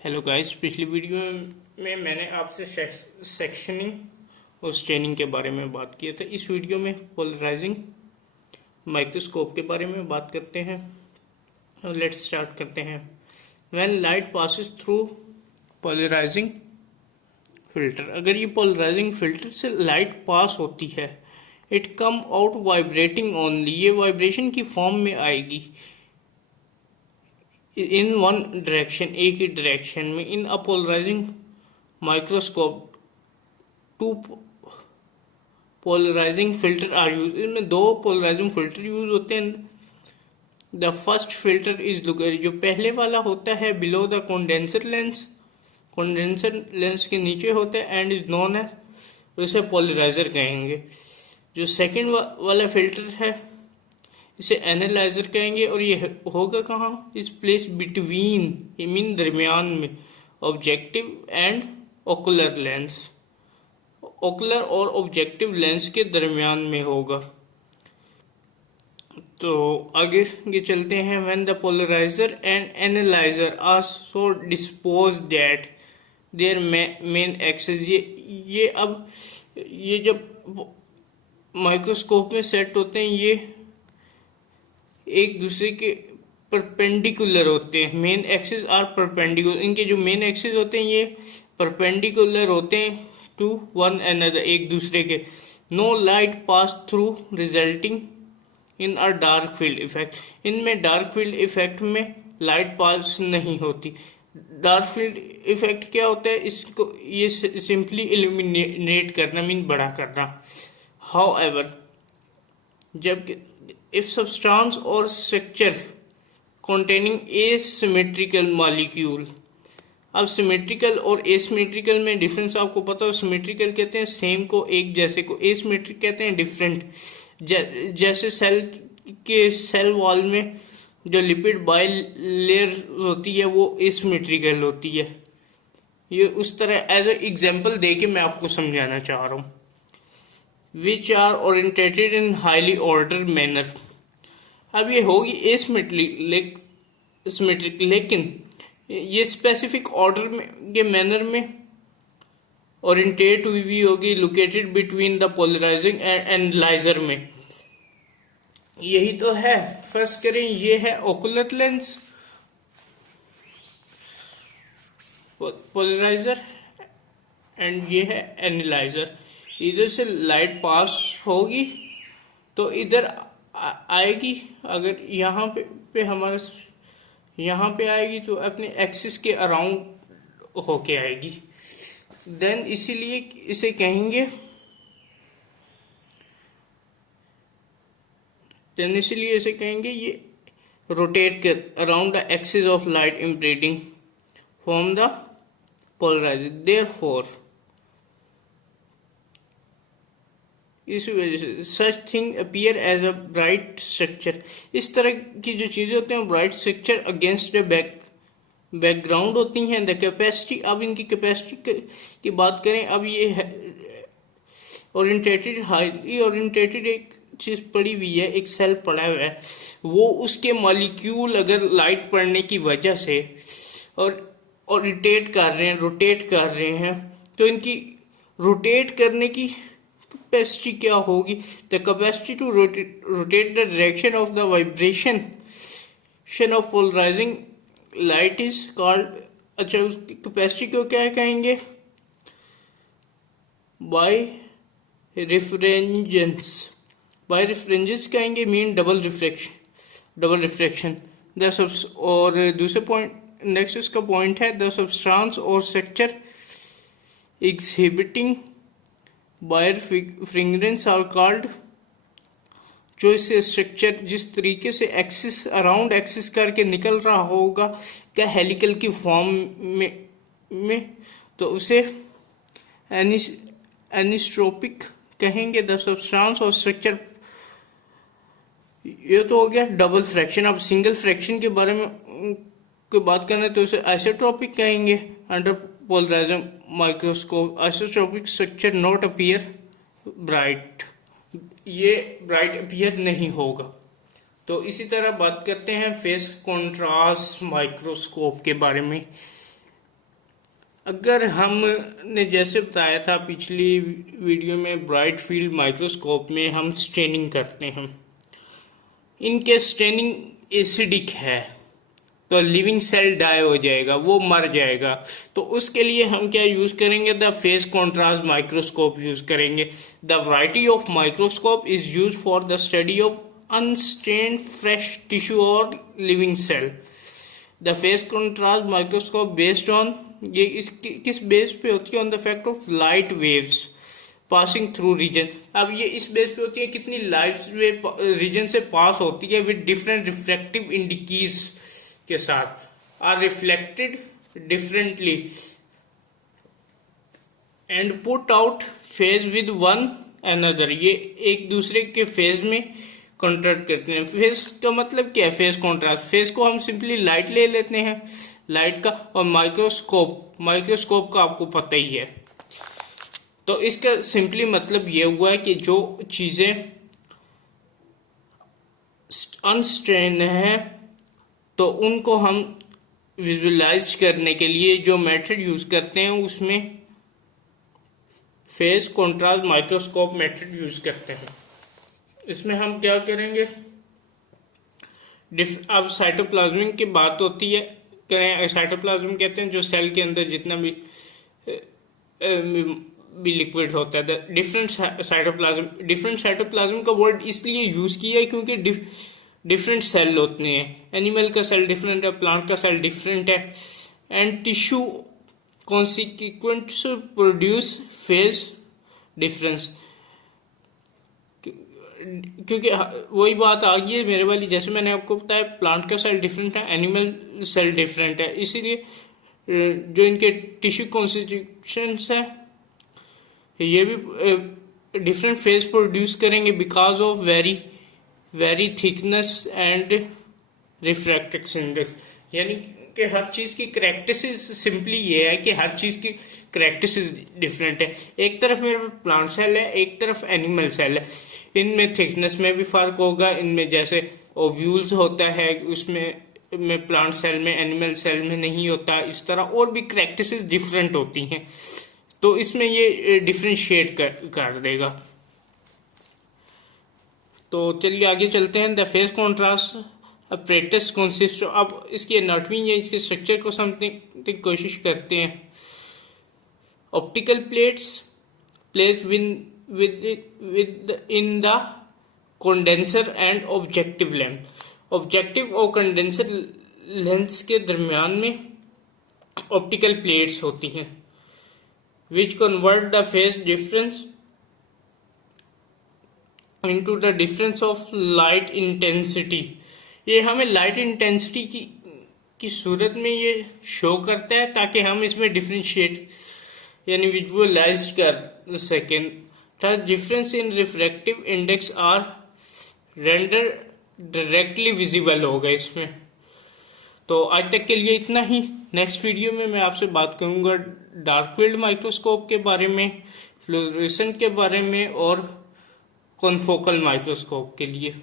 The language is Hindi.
हेलो गाइस, पिछली वीडियो में मैंने आपसे सेक्शनिंग और स्टेनिंग के बारे में बात किया था। इस वीडियो में पोलराइजिंग माइक्रोस्कोप के बारे में बात करते हैं। लेट्स स्टार्ट करते हैं। When light passes through polarising filter, अगर ये पोलराइजिंग फिल्टर से लाइट पास होती है, it come out vibrating only, ये वाइब्रेशन की फॉर्म में आएगी इन वन डायरेक्शन, एक ही डायरेक्शन में। In a polarising microscope two polarising filter are use, इनमें दो पोलराइजिंग फिल्टर यूज होते हैं। The first filter is located, जो पहले वाला होता है below the condenser lens, condenser lens के नीचे होता है, एंड इज नोन एज, उसे पोलराइजर कहेंगे। जो सेकंड वाला फिल्टर है इसे एनालाइजर कहेंगे, और ये होगा कहाँ, इस प्लेस बिटवीन, ये मीन दरमियान में, objective and ocular lens, ocular और ऑब्जेक्टिव लेंस के दरमियान में होगा। तो आगे ये चलते हैं। When the polariser and analyser are so dispose that their main axis, ये जब माइक्रोस्कोप में सेट होते हैं, ये एक दूसरे के परपेंडिकुलर होते हैं। मेन एक्सिस आर परपेंडिकुलर, इनके जो मेन एक्सिस होते हैं ये परपेंडिकुलर होते हैं टू वन अनदर, एक दूसरे के। No light pass through resulting in a dark field effect, इनमें डार्क फील्ड इफेक्ट में लाइट पास नहीं होती। डार्क फील्ड इफेक्ट क्या होता है, इसको ये सिंपली इल्यूमिनेट करना, मीन बड़ा करना। हाउ एवर, जब if substance or structure containing asymmetrical molecule, अब सिमेट्रिकल और एसिमेट्रिकल में डिफरेंस आपको पता हो। सिमेट्रिकल कहते हैं सेम को, एक जैसे को, एसिमेट्रिक कहते हैं डिफरेंट। जैसे सेल वॉल में जो लिपिड बाइलेयर होती है वो एसिमेट्रिकल होती है। ये उस तरह एज ए एग्जांपल दे के मैं आपको समझाना चाह रहा हूँ। Which are orientated in highly order manner, अब ये होगी एसिमेट्रिक, लेकिन ये स्पेसिफिक ऑर्डर में के मैनर में ओरिएंटेट हुई भी होगी, located between the polarising and analyser में। यही तो है। फर्स्ट करें, ये है ओकुलर लेंस, पोलराइजर, एंड ये है एनालाइजर। इधर से लाइट पास होगी तो इधर आएगी, अगर यहाँ पे हमारा यहाँ पे आएगी तो अपने एक्सिस के अराउंड होके आएगी। देन इसीलिए इसे कहेंगे, ये रोटेट कर around the axis of light impinging from the polarizer. Therefore, इस वजह से such thing appear as a bright structure, इस तरह की जो चीजें होती हैं bright structure against the background होती हैं। द कैपेसिटी, अब इनकी कैपेसिटी की बात करें, अब ये है ओरिएंटेटेड, हाईली ओरिएंटेटेड एक चीज पड़ी हुई है, एक सेल पड़ा हुआ है, वो उसके मॉलिक्यूल अगर लाइट पड़ने की वजह से और रोटेट कर रहे हैं तो इनकी रोटेट करने की कैपेसिटी क्या होगी। The capacity to rotate the direction of the vibration of polarising light is called, अच्छा उसकी कैपेसिटी को क्या कहेंगे, बाय रिफ्रेंजेंस कहेंगे, मीन डबल रिफ्रैक्शन। और दूसरे पॉइंट, नेक्स्ट इसका पॉइंट है, द सब्सटेंस और structure exhibiting birefringence are called, जो इससे स्ट्रक्चर जिस तरीके से एक्सिस अराउंड एक्सिस करके निकल रहा होगा क्या हेलिकल की फॉर्म में तो उसे एनिस्ट्रोपिक कहेंगे। द सब्सटेंस और स्ट्रक्चर, ये तो हो गया डबल फ्रैक्शन। अब सिंगल फ्रैक्शन के बारे में की बात करें तो उसे आइसोट्रोपिक कहेंगे। Under polarising microscope isotropic structure not appear bright, ये ब्राइट अपीयर नहीं होगा। तो इसी तरह बात करते हैं फेस कंट्रास्ट माइक्रोस्कोप के बारे में। अगर हमने जैसे बताया था पिछली वीडियो में, ब्राइट फील्ड माइक्रोस्कोप में हम स्टेनिंग करते हैं। इनके स्टेनिंग एसिडिक है तो लिविंग सेल डाई हो जाएगा, वो मर जाएगा। तो उसके लिए हम क्या यूज करेंगे? The phase contrast microscope use करेंगे। The variety of microscope is use for the study of unstained fresh tissue और living cell. The phase contrast microscope based on, ये किस बेस पे होती है? On the fact of light waves passing through region. अब ये इस बेस पे होती है कितनी लाइट वेव रीजन से पास होती है विद डिफरेंट रिफ्लेक्टिव इंडिकीज के साथ, are reflected differently and put out phase with one another. ये एक दूसरे के फेज में कॉन्ट्रैक्ट करते हैं। फेज का मतलब क्या है? Phase contrast. फेज को हम सिंपली लाइट ले लेते हैं, लाइट का, और माइक्रोस्कोप का आपको पता ही है। तो इसका सिंपली मतलब ये हुआ है कि जो चीजें अनस्ट्रेन है तो उनको हम विजुअलाइज करने के लिए जो मेथड यूज करते हैं उसमें phase contrast microscope method use करते हैं। इसमें हम क्या करेंगे? अब साइटोप्लाज्म की बात होती है, साइटोप्लाज्म कहते हैं जो सेल के अंदर जितना भी लिक्विड होता है। डिफरेंट साइटोप्लाज्म का वर्ड इसलिए यूज किया है क्योंकि डिफरेंट सेल होते हैं। एनिमल का सेल डिफरेंट है, प्लांट का सेल डिफरेंट है, and tissue consequent produce phase difference. क्योंकि वही बात आ गई है मेरे वाली, जैसे मैंने आपको बताया प्लांट का सेल डिफरेंट है, एनिमल सेल डिफरेंट है, इसीलिए जो इनके टिश्यू कॉन्स्टिट्यूशंस है ये भी डिफरेंट फेज प्रोड्यूस करेंगे because of very thickness and refractive index. यानी कि हर चीज की करेक्टरिस्टिक्स सिंपली ये है कि हर चीज की करेक्टरिस्टिक्स डिफरेंट है। एक तरफ मेरे प्लांट सेल है, एक तरफ एनिमल सेल है, इनमें थिकनेस में भी फर्क होगा। इनमें जैसे ओव्यूल्स होता है उसमें प्लांट सेल में, एनिमल सेल में नहीं होता। इस तरह और भी करेक्टरिस्टिक्स डिफरेंट होती हैं, तो इसमें ये डिफरेंशिएट कर देगा। तो चलिए आगे चलते हैं। The phase contrast apparatus consists of, अब इसकी एनाटॉमी या इसके स्ट्रक्चर को समझने की कोशिश करते हैं। Optical plates place with in the condenser and objective lens. Objective और कंडेंसर लेंस के दरमियान में ऑप्टिकल प्लेट्स होती हैं which convert the phase difference into the difference of light intensity. ये हमें लाइट इंटेंसिटी की सूरत में ये शो करता है ताकि हम इसमें डिफरेंशिएट यानी विजुअलाइज कर सकें। Third, difference in refractive index are render directly visible होगा इसमें। तो आज तक के लिए इतना ही। नेक्स्ट वीडियो में मैं आपसे बात करूंगा डार्क फील्ड माइक्रोस्कोप के बारे में, फ्लोरोसेंट के बारे में और कॉन्फोकल माइक्रोस्कोप के लिए।